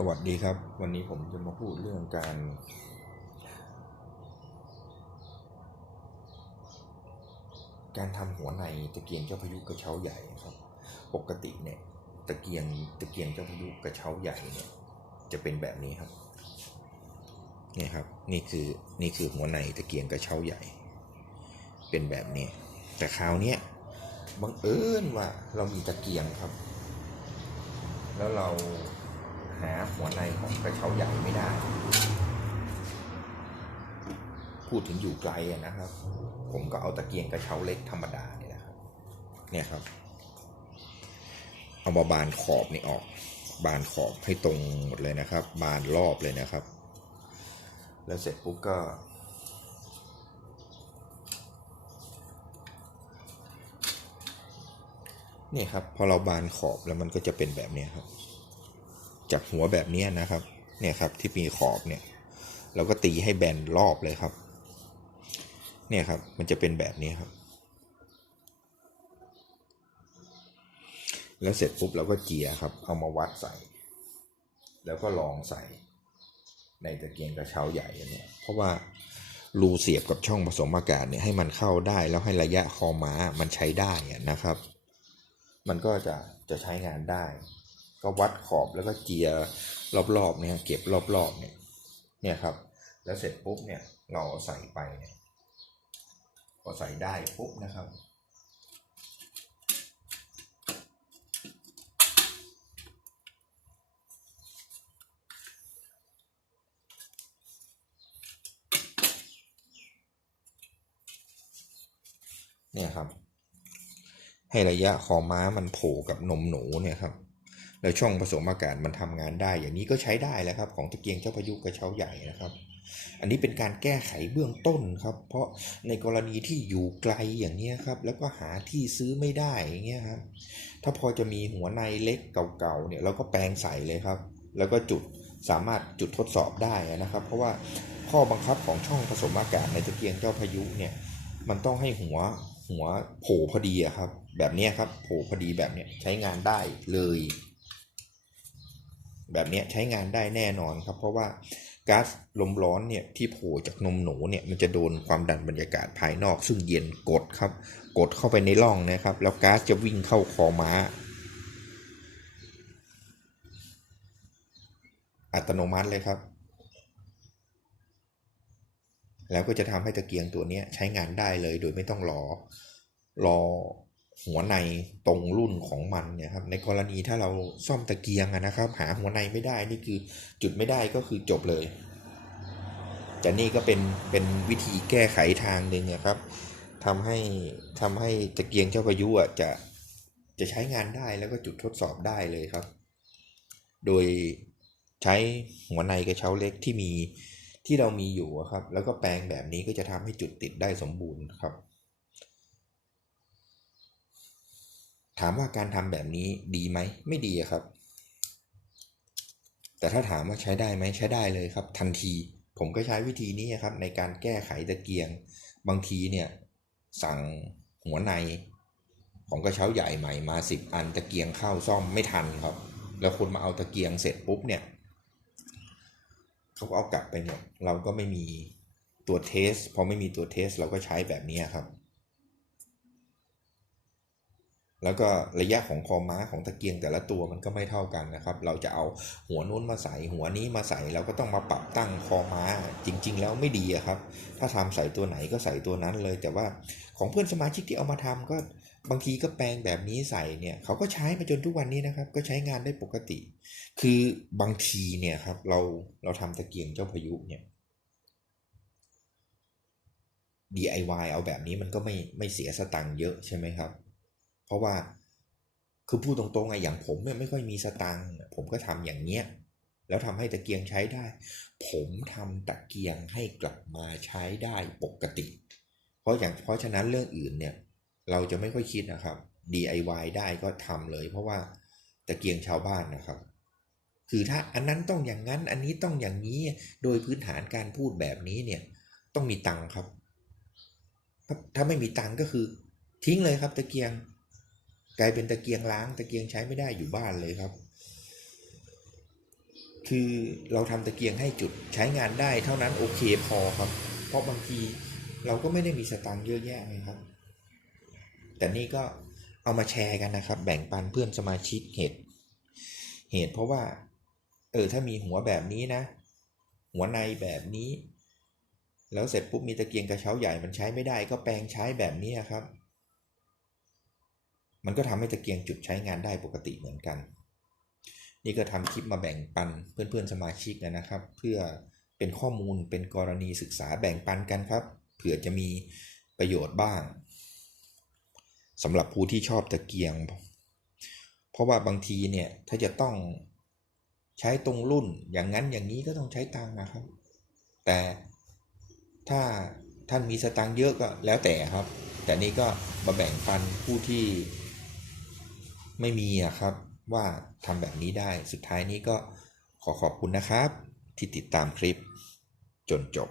สวัสดีครับ วันนี้ผมจะมาพูดเรื่องการ การทำหัวในตะเกียงเจ้าพายุกระเช้าใหญ่ครับ ปกติเนี่ยตะเกียงตะเกียงเจ้าพายุกระเช้าใหญ่เนี่ยจะเป็นแบบนี้ครับนี่ครับนี่คือนี่คือหัวในตะเกียงกระเช้าใหญ่ เป็นแบบนี้ แต่คราวเนี้ยบังเอิญว่าเรามีตะเกียงครับ แล้วเรา หาหัวในของกระเช้าใหญ่ไม่ได้ พูดถึงอยู่ไกลนะครับ ผมก็เอาตะเกียงกระเช้าเล็กธรรมดาเนี่ยนะครับ เนี่ยครับ เอามาบานขอบนี่ออก บานขอบให้ตรงหมดเลยนะครับ บานรอบเลยนะครับ แล้วเสร็จปุ๊บก็เนี่ยครับพอเราบานขอบแล้วมันก็จะเป็นแบบนี้ครับ จากหัวแบบนี้นะครับ เนี่ยครับที่มีขอบเนี่ย เราก็ตีให้แบนรอบเลยครับ เนี่ยครับมันจะเป็นแบบนี้ครับ แล้วเสร็จปุ๊บเราก็เจียครับ เอามาวัดใส่ แล้วก็ลองใส่ ในตะเกียงกระเช้าใหญ่อันเนี้ยเพราะว่ารูเสียบกับช่องผสมอากาศเนี่ยให้มันเข้าได้แล้วให้ระยะคอม้ามันใช้ได้นะครับ มันก็จะจะใช้งานได้ ก็วัดขอบแล้วก็เจียรอบๆเนี่ยเก็บรอบๆเนี่ยเนี่ยครับ แล้วเสร็จปุ๊บเนี่ยเราใส่ไปเนี่ยพอใส่ได้ปุ๊บนะครับเนี่ยครับ ให้ระยะคอม้ามันโผล่กับนมหนูเนี่ยครับ แล้วช่องผสมอากาศมันทำงานได้ อย่างนี้ก็ใช้ได้แล้วครับ ของตะเกียงเจ้าพายุกระเช้าใหญ่นะครับ อันนี้เป็นการแก้ไขเบื้องต้นครับ เพราะในกรณีที่อยู่ไกลอย่างนี้ครับ แล้วก็หาที่ซื้อไม่ได้อย่างเงี้ยครับถ้าพอจะมีหัวในเล็กเก่าๆเนี่ยเราก็แปลงใส่เลยครับ แล้วก็จุดสามารถจุดทดสอบได้นะครับ เพราะว่าข้อบังคับของช่องผสมอากาศในตะเกียงเจ้าพายุเนี่ยมันต้องให้หัวหัวโผล่พอดีอะครับ แบบนี้ครับโผล่พอดีแบบนี้ใช้งานได้เลย แบบนี้ใช้งานได้แน่นอนครับ เพราะว่าก๊าซลมร้อนเนี่ยที่โผล่จากนมหนูเนี่ยมันจะโดนความดันบรรยากาศภายนอก ซึ่งเย็นกดครับ กดเข้าไปในร่องนะครับ แล้วก๊าซจะวิ่งเข้าคอม้า อัตโนมัติเลยครับ แล้วก็จะทำให้ตะเกียงตัวนี้ใช้งานได้เลยโดยไม่ต้องรอรอ หัวในตรงรุ่นของมันเนี่ยครับในกรณีถ้าเราซ่อมตะเกียงอะนะครับ หาหัวในไม่ได้นี่คือจุดไม่ได้ก็คือจบเลยแต่นี่ก็เป็นเป็นวิธีแก้ไขทางหนึ่งนะครับทำให้ทำให้ตะเกียงเจ้าพายุอะจะจะใช้งานได้แล้วก็จุดทดสอบได้เลยครับ โดยใช้หัวในกระเช้าเล็กที่มีที่เรามีอยู่อะครับ แล้วก็แปลงแบบนี้ก็จะทำให้จุดติดได้สมบูรณ์ครับ ถามว่าการทำแบบนี้ดีไหมไม่ดีอะครับ แต่ถ้าถามว่าใช้ได้ไหมใช้ได้เลยครับ ทันที ผมก็ใช้วิธีนี้ครับ ในการแก้ไขตะเกียง บางทีเนี่ยสั่งหัวในของกระเช้าใหญ่ใหม่มาสิบอันตะเกียงเข้าซ่อมไม่ทันครับ แล้วคนมาเอาตะเกียงเสร็จปุ๊บเนี่ยเขาก็เอากลับไปหมดเราก็ไม่มีตัวเทสพอไม่มีตัวเทสเราก็ใช้แบบนี้ครับ แล้วก็ระยะของคอม้าของตะเกียงแต่ละตัวมันก็ไม่เท่ากันนะครับ เราจะเอาหัวนู้นมาใส่หัวนี้มาใส่เราก็ต้องมาปรับตั้งคอม้าจริง ๆ แล้วไม่ดีครับ ถ้าทำใส่ตัวไหนก็ใส่ตัวนั้นเลย แต่ว่าของเพื่อนสมาชิกที่เอามาทำก็บางทีก็แปลงแบบนี้ใส่เนี่ยเขาก็ใช้มาจนทุกวันนี้นะครับ ก็ใช้งานได้ปกติ คือบางทีเนี่ยครับเราเราทำตะเกียงเจ้าพายุเนี่ย DIY เอาแบบนี้มันก็ไม่ไม่เสียสตังค์เยอะใช่ไหมครับ เพราะว่าคือพูดตรงๆไงอย่างผมเนี่ยไม่ค่อยมีสตังค์ผมก็ทำอย่างเนี้ยแล้วทำให้ตะเกียงใช้ได้ ผมทำตะเกียงให้กลับมาใช้ได้ปกติ เพราะอย่างเพราะฉะนั้นเรื่องอื่นเนี่ยเราจะไม่ค่อยคิดนะครับ DIY ได้ก็ทำเลย เพราะว่าตะเกียงชาวบ้านนะครับ คือถ้าอันนั้นต้องอย่างนั้นอันนี้ต้องอย่างนี้โดยพื้นฐานการพูดแบบนี้เนี่ยต้องมีตังค์ครับ ถ้าไม่มีตังค์ก็คือ ทิ้งเลยครับตะเกียง กลายเป็นตะเกียงล้างตะเกียงใช้ไม่ได้อยู่บ้านเลยครับ คือเราทำตะเกียงให้จุดใช้งานได้เท่านั้นโอเคพอครับ เพราะบางทีเราก็ไม่ได้มีสตังค์เยอะแยะไงครับ แต่นี่ก็เอามาแชร์กันนะครับ แบ่งปันเพื่อนสมาชิกเหตุ เหตุเพราะว่า เออถ้ามีหัวแบบนี้นะ หัวในแบบนี้ แล้วเสร็จปุ๊บมีตะเกียงกระเช้าใหญ่มันใช้ไม่ได้ ก็แปลงใช้แบบนี้ครับ มันก็ทำให้ตะเกียงจุดใช้งานได้ปกติเหมือนกัน นี่ก็ทำคลิปมาแบ่งปันเพื่อนๆสมาชิกนะครับ เพื่อเป็นข้อมูลเป็นกรณีศึกษาแบ่งปันกันครับเผื่อจะมีประโยชน์บ้างสำหรับผู้ที่ชอบตะเกียง เพราะว่าบางทีเนี่ยถ้าจะต้องใช้ตรงรุ่นอย่างนั้นอย่างนี้ก็ต้องใช้ตังค์นะครับ แต่ถ้าท่านมีสตังค์เยอะก็แล้วแต่ครับ แต่นี่ก็มาแบ่งปันผู้ที่ ไม่มีอะครับว่าทำแบบนี้ได้สุดท้ายนี้ก็ขอขอบคุณนะครับ ที่ติดตามคลิปจนจบ